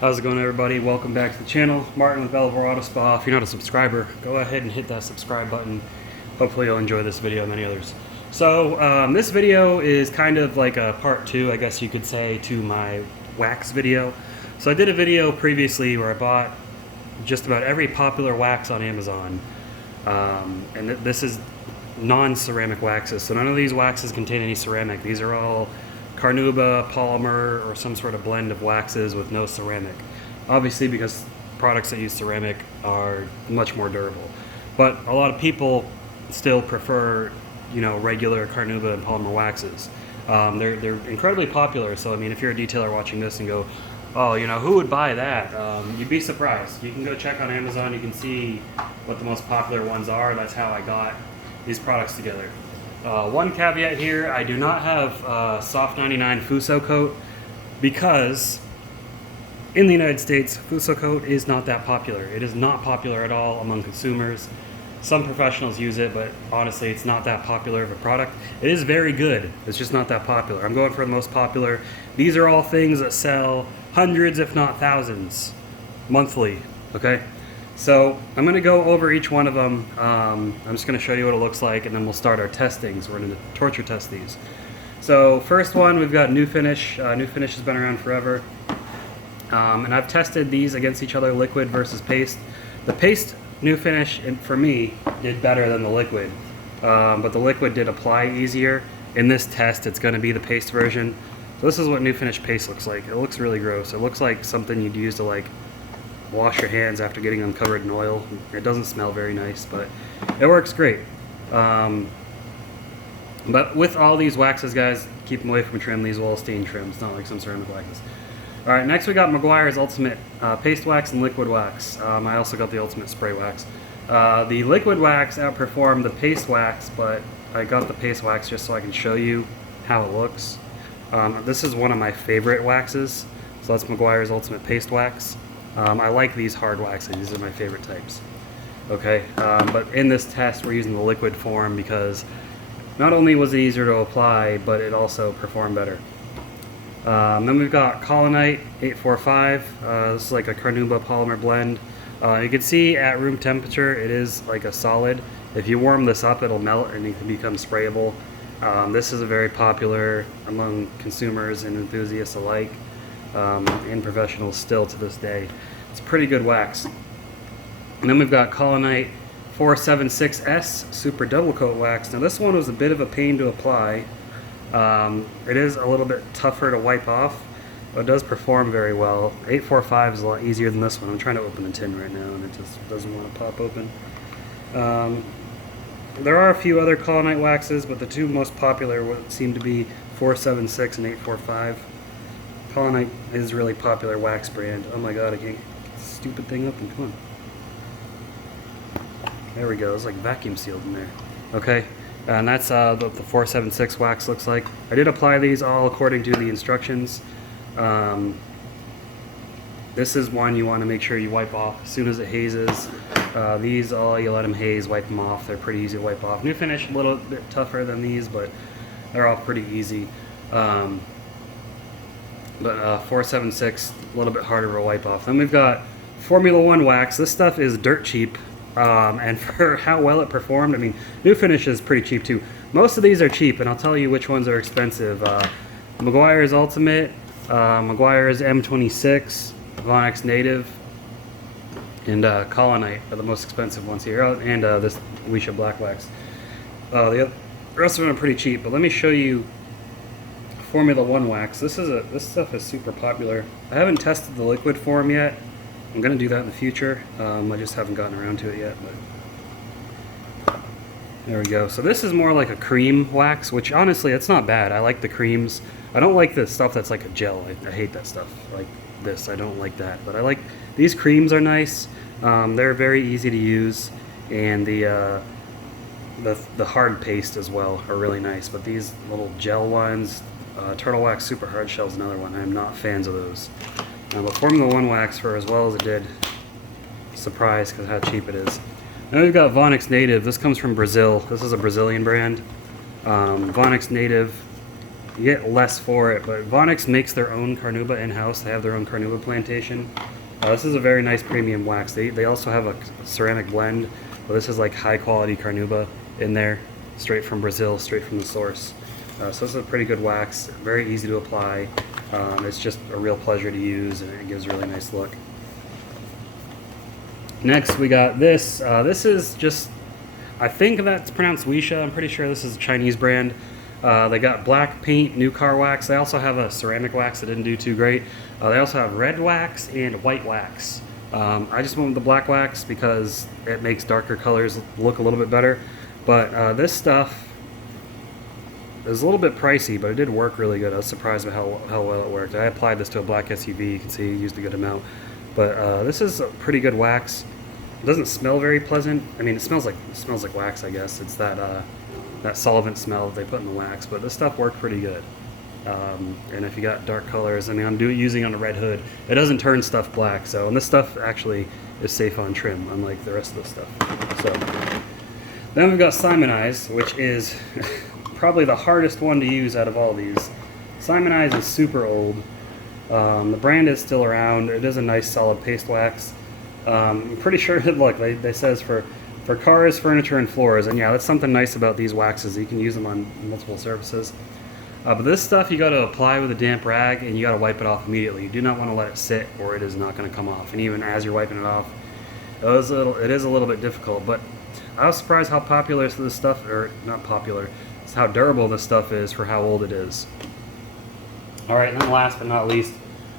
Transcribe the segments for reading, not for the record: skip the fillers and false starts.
How's it going, everybody? Welcome back to the channel. Martin with Belvoir Auto Spa. If you're not a subscriber, go ahead and hit that subscribe button. Hopefully you'll enjoy this video and many others. So this video is kind of like a part 2, I guess you could say, to my wax video. So I did a video previously where I bought just about every popular wax on Amazon. And this is non-ceramic waxes. So none of these waxes contain any ceramic. These are all Carnuaba, Polymer, or some sort of blend of waxes with no ceramic. Obviously, because products that use ceramic are much more durable. But a lot of people still prefer, regular Carnuaba and Polymer waxes. They're incredibly popular. So I mean, if you're a detailer watching this and go, oh, who would buy that? You'd be surprised. You can go check on Amazon. You can see what the most popular ones are. That's how I got these products together. One caveat here, I do not have Soft 99 Fuso coat because in the United States, Fuso coat is not that popular. It is not popular at all among consumers. Some professionals use it, but honestly, it's not that popular of a product. It is very good. It's just not that popular. I'm going for the most popular. These are all things that sell hundreds, if not thousands, monthly, okay? So I'm going to go over each one of them. I'm just going to show you what it looks like, and then we'll start our testings. We're going to torture test these. So first one, we've got New Finish. New Finish has been around forever. And I've tested these against each other, liquid versus paste. The paste New Finish, for me, did better than the liquid. But the liquid did apply easier. In this test, it's going to be the paste version. So this is what New Finish paste looks like. It looks really gross. It looks like something you'd use to wash your hands after getting them covered in oil. It doesn't smell very nice, but it works great. But with all these waxes, guys, keep them away from trim. These will all stain trim. It's not like some ceramic waxes. Alright, next we got meguiars Ultimate Paste Wax and Liquid Wax. I also got the Ultimate Spray Wax. The liquid wax outperformed the paste wax, but I got the paste wax just so I can show you how it looks. This is one of my favorite waxes. So that's meguiars Ultimate Paste Wax. I like these hard waxes. These are my favorite types. Okay, but in this test we're using the liquid form because not only was it easier to apply, but it also performed better. Then we've got collinite 845. This is like a Carnuaba polymer blend. You can see at room temperature it is like a solid. If you warm this up, it'll melt and it can become sprayable. This is a very popular among consumers and enthusiasts alike. And professionals still to this day. It's a pretty good wax. And then we've got collinite 476S Super Double Coat Wax. Now this one was a bit of a pain to apply. It is a little bit tougher to wipe off, but it does perform very well. 845 is a lot easier than this one. I'm trying to open the tin right now and it just doesn't want to pop open. There are a few other collinite waxes, but the two most popular would seem to be 476 and 845. Collinite is a really popular wax brand. Oh my god, I can't get this stupid thing open. Come on. There we go. It's like vacuum sealed in there. Okay, and that's what the 476 wax looks like. I did apply these all according to the instructions. This is one you want to make sure you wipe off as soon as it hazes. These, all you let them haze, wipe them off. They're pretty easy to wipe off. New Finish, a little bit tougher than these, but they're all pretty easy. But 476, a little bit harder to wipe off. Then we've got Formula 1 wax. This stuff is dirt cheap, and for how well it performed, I mean, New Finish is pretty cheap too. Most of these are cheap, and I'll tell you which ones are expensive. meguiars Ultimate, meguiars M26, Vonix Native, and collinite are the most expensive ones here, and this Wisha Black Wax. The rest of them are pretty cheap, but let me show you Formula 1 wax. This stuff is super popular. I haven't tested the liquid form yet. I'm gonna do that in the future. I just haven't gotten around to it yet. But there we go. So this is more like a cream wax, which honestly, it's not bad. I like the creams. I don't like the stuff that's like a gel. I hate that stuff. Like this, I don't like that. But I like these creams are nice. They're very easy to use, and the hard paste as well are really nice. But these little gel ones. Turtle Wax Super Hard Shell is another one. I'm not fans of those. But Formula 1 wax, for as well as it did, surprised because how cheap it is. Now we've got Vonix Native. This comes from Brazil. This is a Brazilian brand. Vonix Native you get less for it. But Vonix makes their own carnauba in-house. They have their own carnauba plantation. This is a very nice premium wax. They also have a ceramic blend, but this is like high quality carnauba in there, straight from Brazil, straight from the source. So this is a pretty good wax, very easy to apply. It's just a real pleasure to use, and it gives a really nice look. Next we got this. This is just, I think that's pronounced Weisha. I'm pretty sure this is a Chinese brand. They got black paint, new car wax. They also have a ceramic wax that didn't do too great. They also have red wax and white wax. I just went with the black wax because it makes darker colors look a little bit better. But this stuff is a little bit pricey, but it did work really good. I was surprised at how well it worked. I applied this to a black SUV. You can see it used a good amount. But this is a pretty good wax. It doesn't smell very pleasant. I mean, it smells like wax, I guess. It's that that solvent smell that they put in the wax. But this stuff worked pretty good. And if you got dark colors, I mean, I'm using it on a red hood. It doesn't turn stuff black. So, and this stuff actually is safe on trim, unlike the rest of the stuff. So, then we've got simoniz, which is probably the hardest one to use out of all these. Simoniz is super old. The brand is still around. It is a nice solid paste wax. I'm pretty sure, look, they says for cars, furniture, and floors, and yeah, that's something nice about these waxes. You can use them on multiple surfaces. But this stuff you got to apply with a damp rag, and you got to wipe it off immediately. You do not want to let it sit, or it is not going to come off. And even as you're wiping it off, it is a little bit difficult. But I was surprised how popular this stuff, or not popular, it's how durable this stuff is for how old it is. All right, and then last but not least,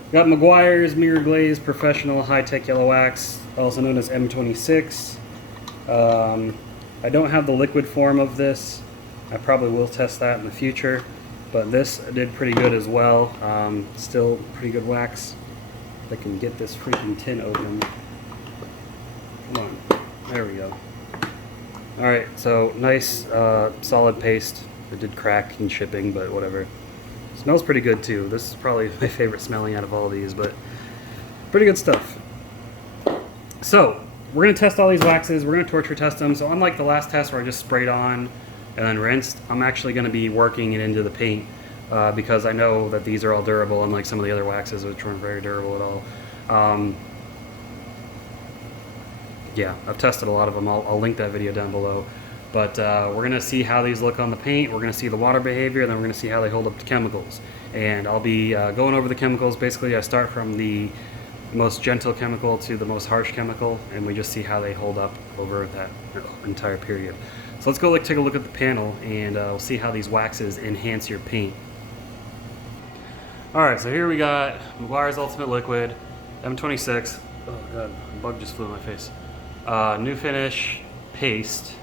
we got Meguiars Mirror Glaze Professional High-Tech Yellow Wax, also known as M26. I don't have the liquid form of this. I probably will test that in the future, but this did pretty good as well. Still pretty good wax. If I can get this freaking tin open. Come on, there we go. All right, so nice solid paste. It did crack in shipping, but whatever. Smells pretty good too. This is probably my favorite smelling out of all these, but pretty good stuff. So we're gonna test all these waxes. We're gonna torture test them. So unlike the last test where I just sprayed on and then rinsed, I'm actually gonna be working it into the paint because I know that these are all durable, unlike some of the other waxes which weren't very durable at all. Yeah, I've tested a lot of them. I'll link that video down below. But we're going to see how these look on the paint. We're going to see the water behavior, and then we're going to see how they hold up to chemicals. And I'll be going over the chemicals. Basically, I start from the most gentle chemical to the most harsh chemical, and we just see how they hold up over that entire period. So let's go take a look at the panel, and we'll see how these waxes enhance your paint. Alright, so here we got Meguiar's Ultimate Liquid, M26. Oh god, a bug just flew in my face. New Finish Paste.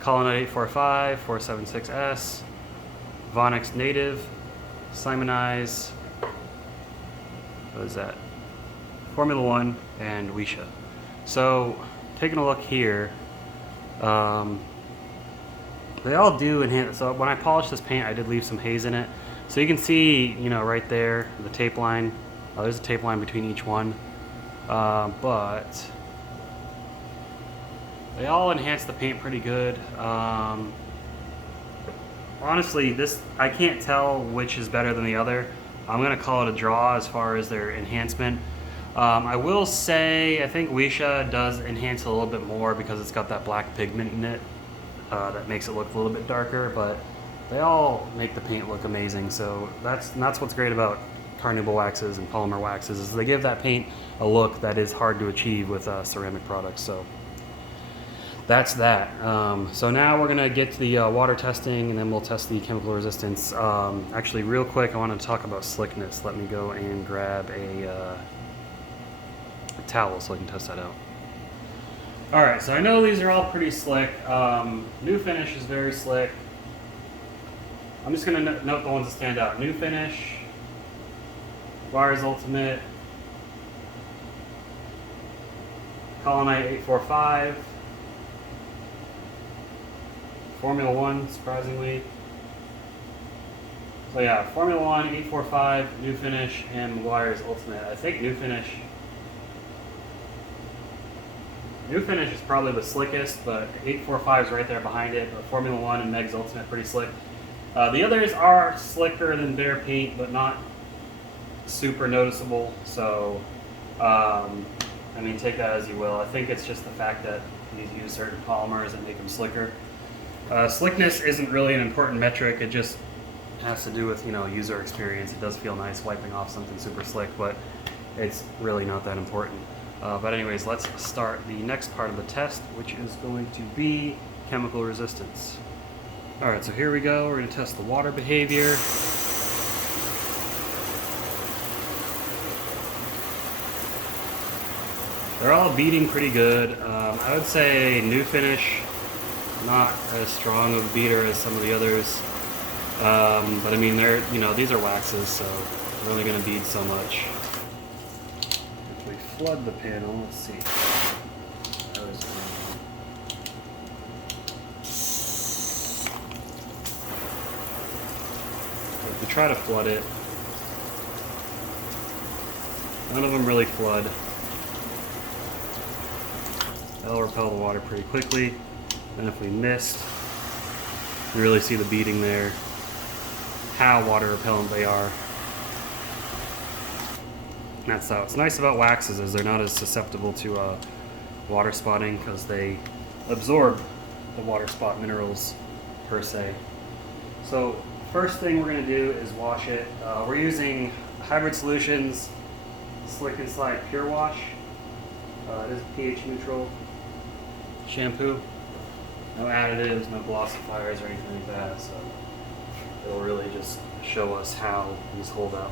Collinite 845, 476S, Vonix Native, simoniz, what is that? Formula 1, and Weisha. So, taking a look here, they all do enhance. So when I polished this paint, I did leave some haze in it. So you can see, you know, right there, the tape line. There's a tape line between each one. But they all enhance the paint pretty good. Honestly, I can't tell which is better than the other. I'm gonna call it a draw as far as their enhancement. I will say I think Weisha does enhance a little bit more because it's got that black pigment in it that makes it look a little bit darker, but they all make the paint look amazing. So that's what's great about carnauba waxes and polymer waxes, is they give that paint a look that is hard to achieve with ceramic products. So that's that. So now we're gonna get to the water testing, and then we'll test the chemical resistance. Actually, real quick, I want to talk about slickness. Let me go and grab a towel so I can test that out. All right, so I know these are all pretty slick. New Finish is very slick. I'm just gonna note the ones that stand out. New Finish, Meguiar's Ultimate, Collinite 845, Formula 1, surprisingly. So yeah, Formula 1, 845, New Finish, and Meguiar's Ultimate. I think New Finish is probably the slickest, but 845 is right there behind it. But Formula 1 and Meg's Ultimate pretty slick. The others are slicker than bare paint, but not super noticeable. So, I mean, take that as you will. I think it's just the fact that these use certain polymers that make them slicker. Slickness isn't really an important metric. It just has to do with, you know, user experience. It does feel nice wiping off something super slick, but it's really not that important. But anyways, let's start the next part of the test, which is going to be chemical resistance. Alright, so here we go. We're going to test the water behavior. They're all beating pretty good. I would say new finish, not as strong of a beater as some of the others. But I mean, they're, you know, these are waxes, so they're only going to bead so much. If we flood the panel, let's see. If we try to flood it, none of them really flood. They'll repel the water pretty quickly. And if we missed, you really see the beading there, how water repellent they are. And that's how what's nice about waxes is they're not as susceptible to water spotting because they absorb the water spot minerals per se. So first thing we're going to do is wash it. We're using Hybrid Solutions Slick and Slide Pure Wash. It is pH neutral shampoo. No additives, no glossifiers or anything like that, so it'll really just show us how these hold up,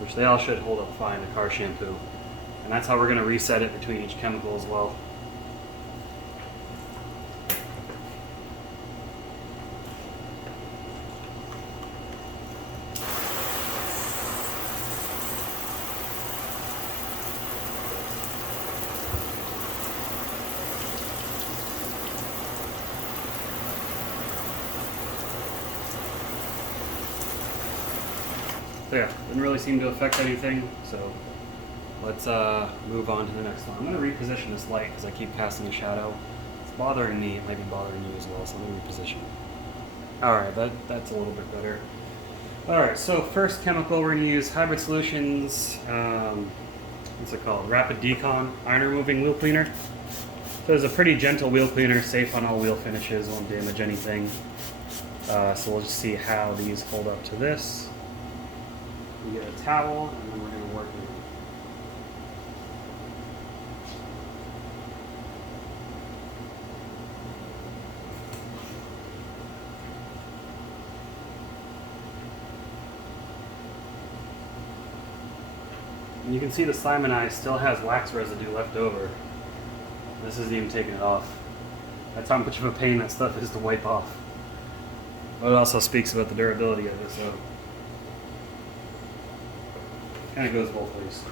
which they all should hold up fine, the car shampoo. And that's how we're going to reset it between each chemical as well. So yeah, didn't really seem to affect anything, so let's move on to the next one. I'm going to reposition this light because I keep casting a shadow. It's bothering me, it might be bothering you as well, so I'm going to reposition. Alright, that's a little bit better. Alright, so first chemical, we're going to use Hybrid Solutions, what's it called? Rapid Decon Iron Removing Wheel Cleaner. So it's a pretty gentle wheel cleaner, safe on all wheel finishes, won't damage anything. So we'll just see how these hold up to this. We get a towel, and then we're going to work it. And you can see the simoniz still has wax residue left over. This isn't even taking it off. That's how much of a pain that stuff is to wipe off. But it also speaks about the durability of it, so kind of goes both ways.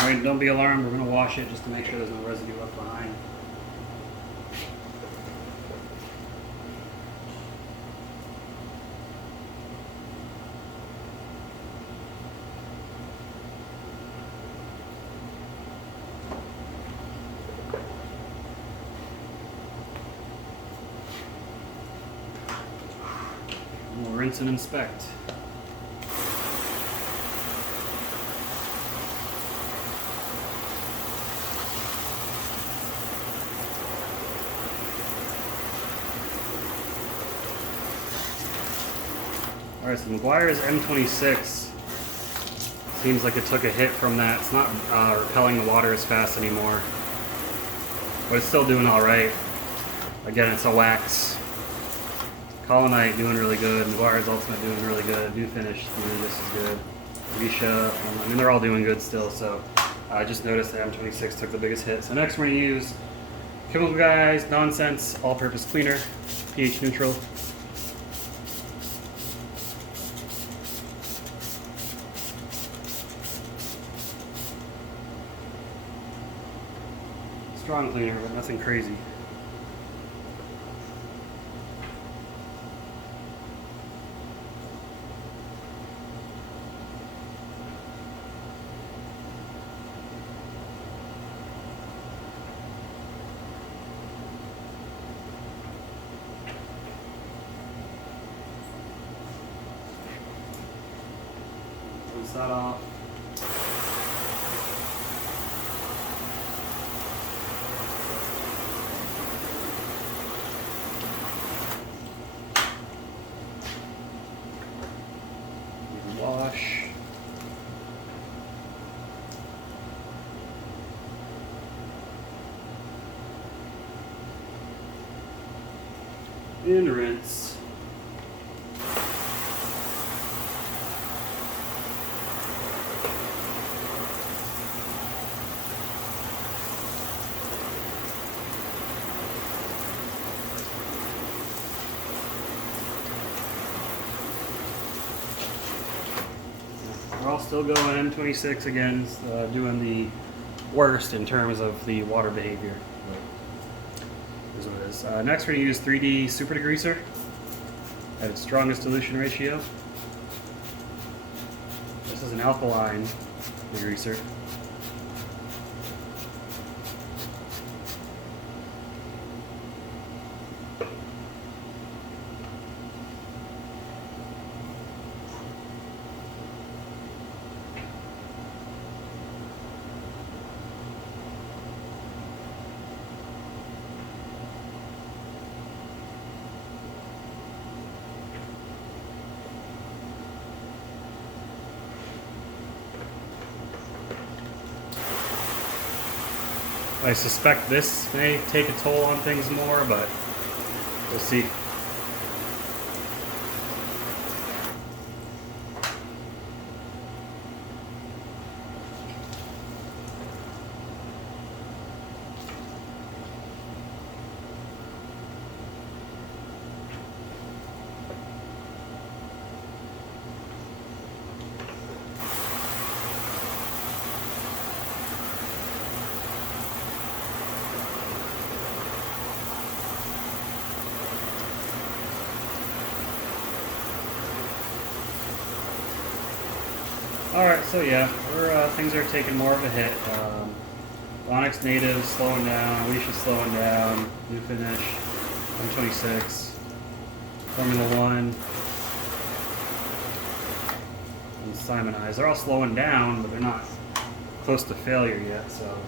Alright, don't be alarmed, we're going to wash it just to make sure there's no residue left behind. We'll rinse and inspect. Alright, so meguiars M26 seems like it took a hit from that. It's not repelling the water as fast anymore, but it's still doing alright. Again, it's a wax. Collinite doing really good, meguiars Ultimate doing really good, New Finish doing just as good, Risha, I mean they're all doing good still, so I just noticed that M26 took the biggest hit. So next we're going to use Chemical Guys Nonsense All-Purpose Cleaner, pH neutral. Strong cleaner, but nothing crazy. rinse that off. Wash. And rinse. We're all still going M26 again, doing the worst in terms of the water behavior. Is what it is. Next, we're going to use 3D Super Degreaser at its strongest dilution ratio. This is an alkaline degreaser. I suspect this may take a toll on things more, but we'll see. Alright, so yeah, things are taking more of a hit. Onyx Native slowing down, Alicia slowing down, New Finish, M26, Formula 1, and simoniz. They're all slowing down, but they're not close to failure yet, so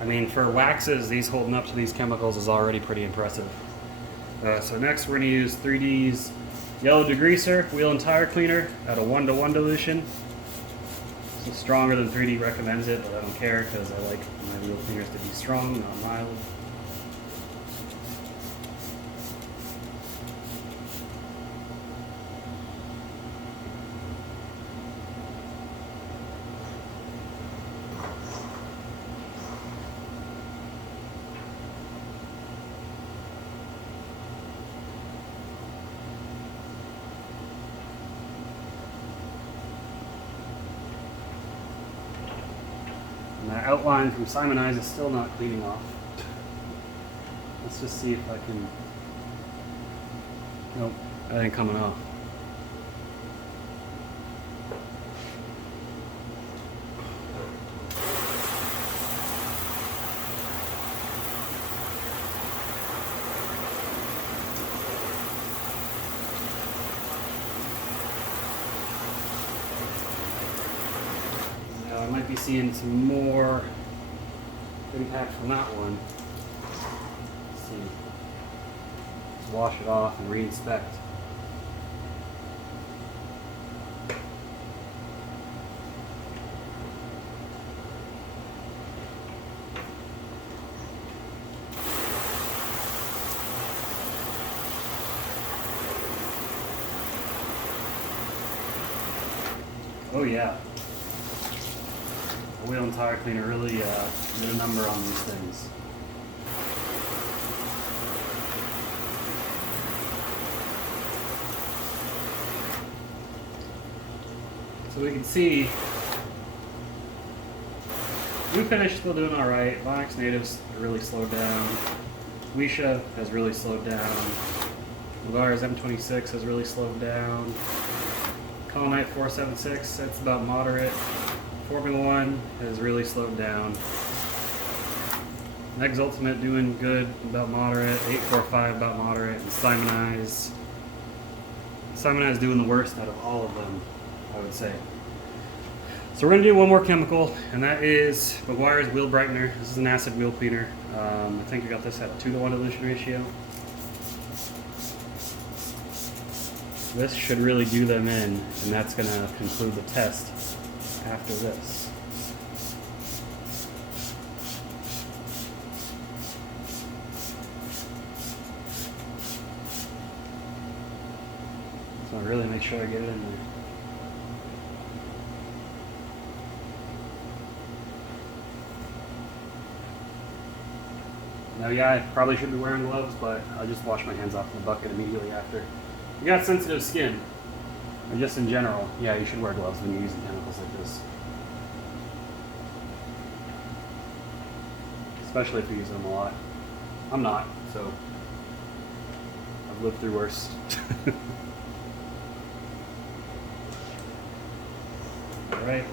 I mean, for waxes, these holding up to these chemicals is already pretty impressive. So next we're going to use 3D's Yellow Degreaser Wheel and Tire Cleaner at a 1:1 dilution. It's stronger than 3D recommends it, but I don't care because I like my wheel cleaners to be strong, not mild. And that outline from simoniz is still not cleaning off. Let's just see if I can... Nope, that ain't coming off. I might be seeing some more impact from that one. Let's see. Let's wash it off and re-inspect. Oh yeah. The wheel and tire cleaner really did a number on these things. So we can see New Finish still doing alright. Onyx Natives really slowed down. Wisha has really slowed down. Meguiars M26 has really slowed down. Collinite 476, that's about moderate. Formula 1 has really slowed down. Meg's Ultimate doing good, about moderate. 845 about moderate. And simoniz doing the worst out of all of them, I would say. So we're going to do one more chemical, and that is Meguiar's Wheel Brightener. This is an acid wheel cleaner. I think I got this at a 2-to-1 dilution ratio. This should really do them in, and that's going to conclude the test after this. So I really make sure I get it in there. Now, yeah, I probably should be wearing gloves, but I'll just wash my hands off in the bucket immediately after. If you got sensitive skin, or just in general, yeah, you should wear gloves when you're using chemicals like this. Especially if you use them a lot. I'm not, so I've lived through worse. All right.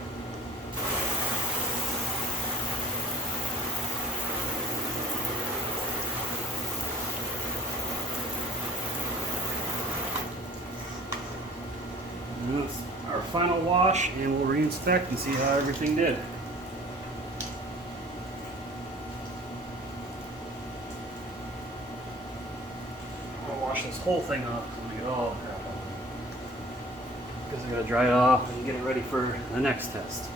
That's our final wash, and we'll reinspect and see how everything did. I'm gonna wash this whole thing up. I'm gonna get all the crap out of it, because I gotta dry it off and get it ready for the next test.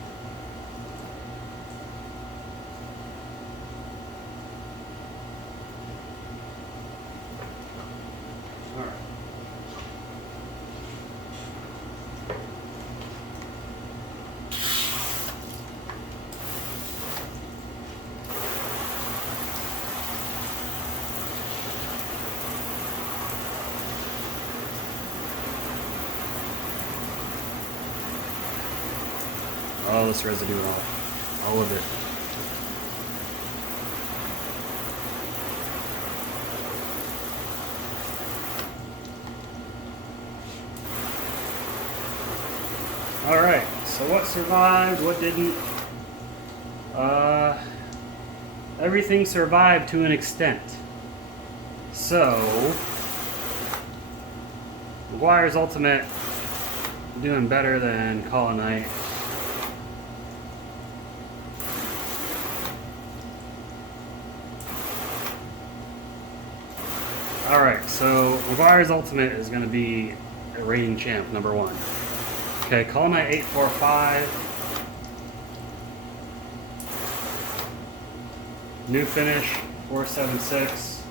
All right. All this residue off, all of it. All right, so what survived, what didn't? Everything survived to an extent. So, Meguiar's Ultimate doing better than Collinite. Alright, so Meguiar's Ultimate is going to be a reigning champ, number 1. Okay, Collinite 845. New finish 476.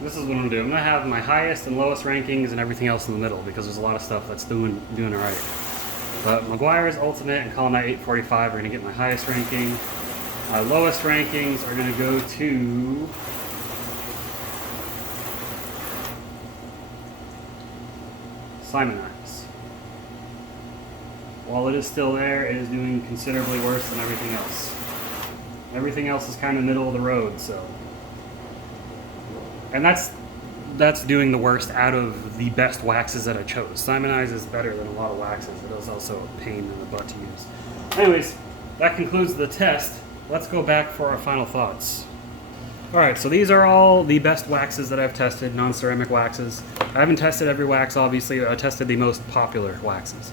This is what I'm going to do. I'm going to have my highest and lowest rankings and everything else in the middle, because there's a lot of stuff that's doing alright. But Meguiar's Ultimate and Collinite 845 are going to get my highest ranking. My lowest rankings are going to go to simoniz. While it is still there, it is doing considerably worse than everything else. Everything else is kind of middle of the road, so. And that's doing the worst out of the best waxes that I chose. Simoniz is better than a lot of waxes. It is also a pain in the butt to use. Anyways, that concludes the test. Let's go back for our final thoughts. Alright, so these are all the best waxes that I've tested, non-ceramic waxes. I haven't tested every wax, obviously. I tested the most popular waxes.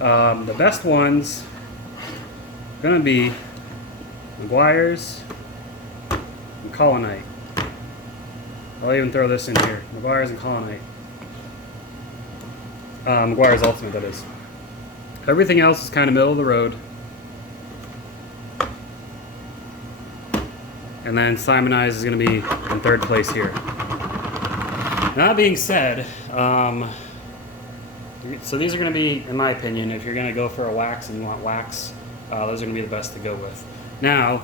The best ones are going to be Meguiar's and Collinite. I'll even throw this in here. Meguiar's and Collinite. Meguiar's Ultimate, that is. Everything else is kind of middle of the road. And then simoniz is going to be in third place here. Now, that being said, so these are going to be, in my opinion, if you're going to go for a wax and you want wax, those are going to be the best to go with. Now,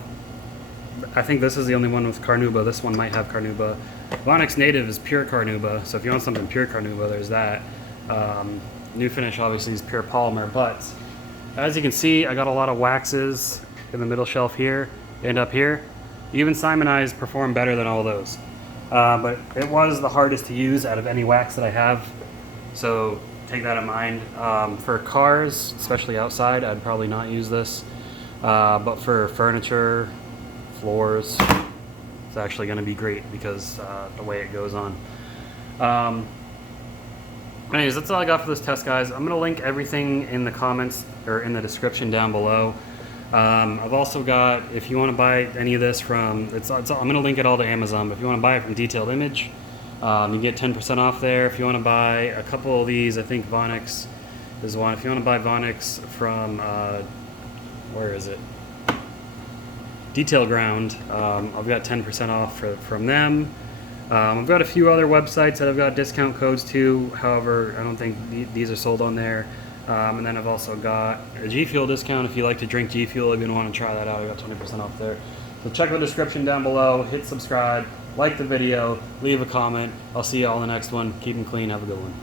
I think this is the only one with carnauba. This one might have carnauba. Onyx Native is pure carnauba, so if you want something pure carnauba, there's that. New Finish obviously is pure polymer, but as you can see, I got a lot of waxes in the middle shelf here and up here. Even simoniz performed better than all those. But it was the hardest to use out of any wax that I have, so take that in mind. For cars, especially outside, I'd probably not use this. But for furniture, floors, it's actually going to be great because the way it goes on. Anyways, that's all I got for this test, guys. I'm gonna link everything in the comments or in the description down below. I've also got, if you want to buy any of this from, I'm gonna link it all to Amazon, but if you want to buy it from Detailed Image, you get 10% off there. If you want to buy a couple of these, I think Vonix is one. If you want to buy Vonix from, where is it? Detail Ground, I've got 10% off from them. I've got a few other websites that I've got discount codes to. However, I don't think these are sold on there. And then I've also got a G Fuel discount. If you like to drink G Fuel, if you want to try that out, I got 20% off there. So check the description down below, hit subscribe, like the video, leave a comment. I'll see you all in the next one. Keep them clean, have a good one.